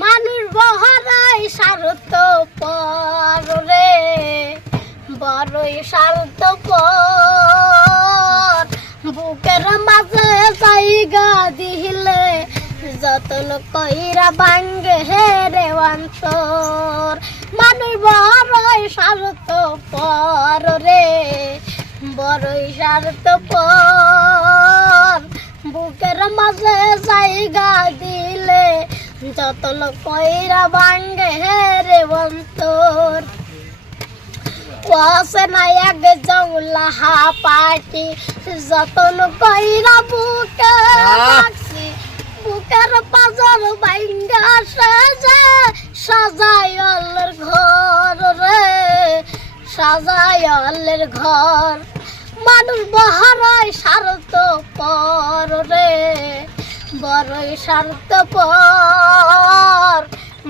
মানুষ বহরাই স্বার্থ পর বড়ই স্বার্থ পর। বুকের মাঝে জায়গা দিলে যতন কইরা ভাঙ্গে হে রে অন্তর। মানুষ বড়ই স্বার্থ পর রে। বড়ই স্বার্থ পর। বুকের মাঝে জায়গা দিলে যতন কইরা ভাঙ্গে হে রে অন্তর ওয়াসে না এক জৌলাহা পাটি যতন কইরা বুকে রাখছি বুকের পাজর বাইঙ্গা সাজে আল্লাহর ঘর রে সাজাই আল্লাহর ঘর। মানুষ বহারায় স্বার্থ পর রে। বড়ই পর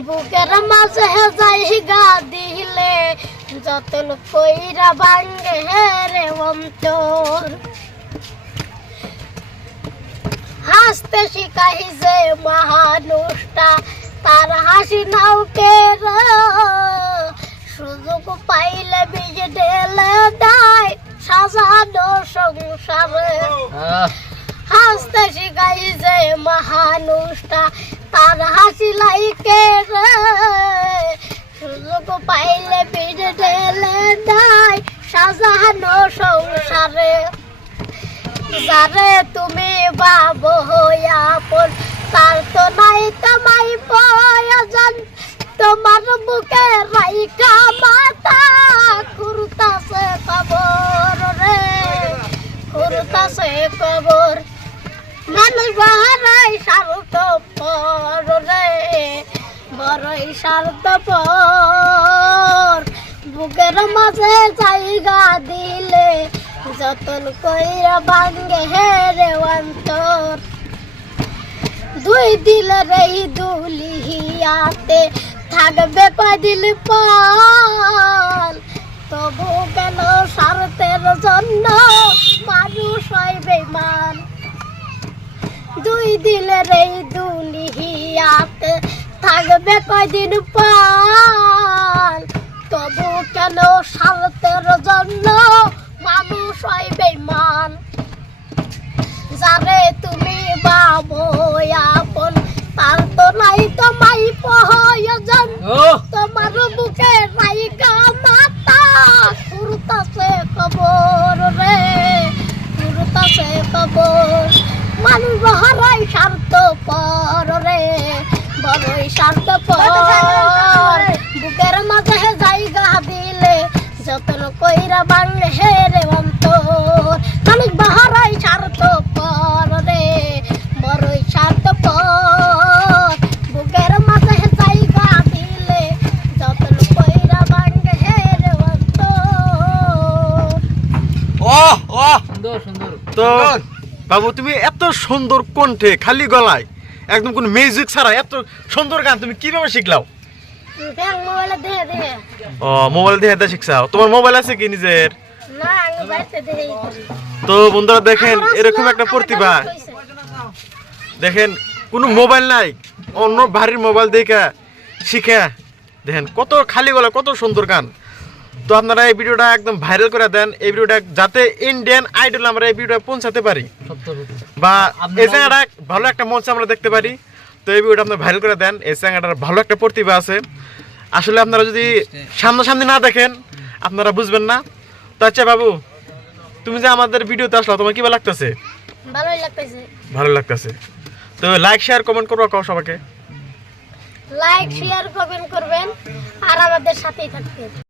বুকের মাঝে জায়গা দিলে যতন কইরা ভাঙ্গে রে অন্তর। হাসতে শিখাই যে মহানুষ্টা তার হাসি নাও কে সুযোগ পাইলে বিজে ঢেলে দেয় সাজানো সংসারে। হাসতে শিখাই যে মহানুষ্টা, তার হাসি লাইকে সুযোগ পাইলে বিজে ঢেলে দেয় সাজানো সংসারে। যারে তুমি বাবু আপন তার তো নাই তোমাই প্রয়োজন। তোমার বুকে রাইকা মাতা খুরতাছে কবর রে। খুরতাছে কবর মানুষ বাহারাই স্বার্থ পর রে বড়ই স্বার্থ পর। বুকের মাঝে জায়গা দিলে যতন কইরা ভাঙ্গে হে রে অন্তর। দুই দিলের এই দুলিয়াতে থাকবে কদিন পাল তবু কেন স্বার্থের জন্য মানুষ হয় বেমান দুই দিলের এই দুলিয়াতে থাকবে কয়দিন পাল তবু কেন স্বার্থের জন্য মানুষ হয় বেমান যারে তুমি বাবো আপন তার তো নাই তোমাই প্রয়োজন। তোমার বুকে রাইকা মাতা সুরতাছে কবর তো বাবু তুমি এত সুন্দর কণ্ঠে খালি গলায় একদম কোন মিউজিক ছাড়া এত সুন্দর গান তুমি কীভাবে শিখলাও? দেখ মোবাইলে দেখে দেখে ও মোবাইল দিয়ে হাতে শিখছাও। তোমার মোবাইল আছে কি নিজের? তো বন্ধুরা দেখেন এরকম একটা প্রতিভা। দেখেন কোনো মোবাইল নাই। অন্য ভারীর মোবাইল দেখা শিখে। দেখেন কত খালি গলা কত সুন্দর গান। তো আপনারা এই ভিডিওটা একদম ভাইরাল করে দেন এই ভিডিওটা যাতে ইন্ডিয়ান আইডল আমরা এই ভিডিওটা পৌঁছাতে পারি। বা এই জায়গাটা ভালো একটা মঞ্চ আমরা দেখতে পারি। তো এই ভিডিওটা আপনার ভাইরাল করে দেন এই জায়গাটার ভালো একটা প্রতিভা আছে। আসলে আপনারা যদি সামনাসামনি না দেখেন আপনারা বুঝবেন না। তো আচ্ছা বাবু তুমি যে আমাদের ভিডিওতে আসলো তোমার কি ভালো লাগতেছে? ভালোই লাগতেছে। ভালো লাগতেছে। তো লাইক শেয়ার কমেন্ট করব কাউ সবাইকে। লাইক শেয়ার কমেন্ট করবেন আর আমাদের সাথেই থাকবেন।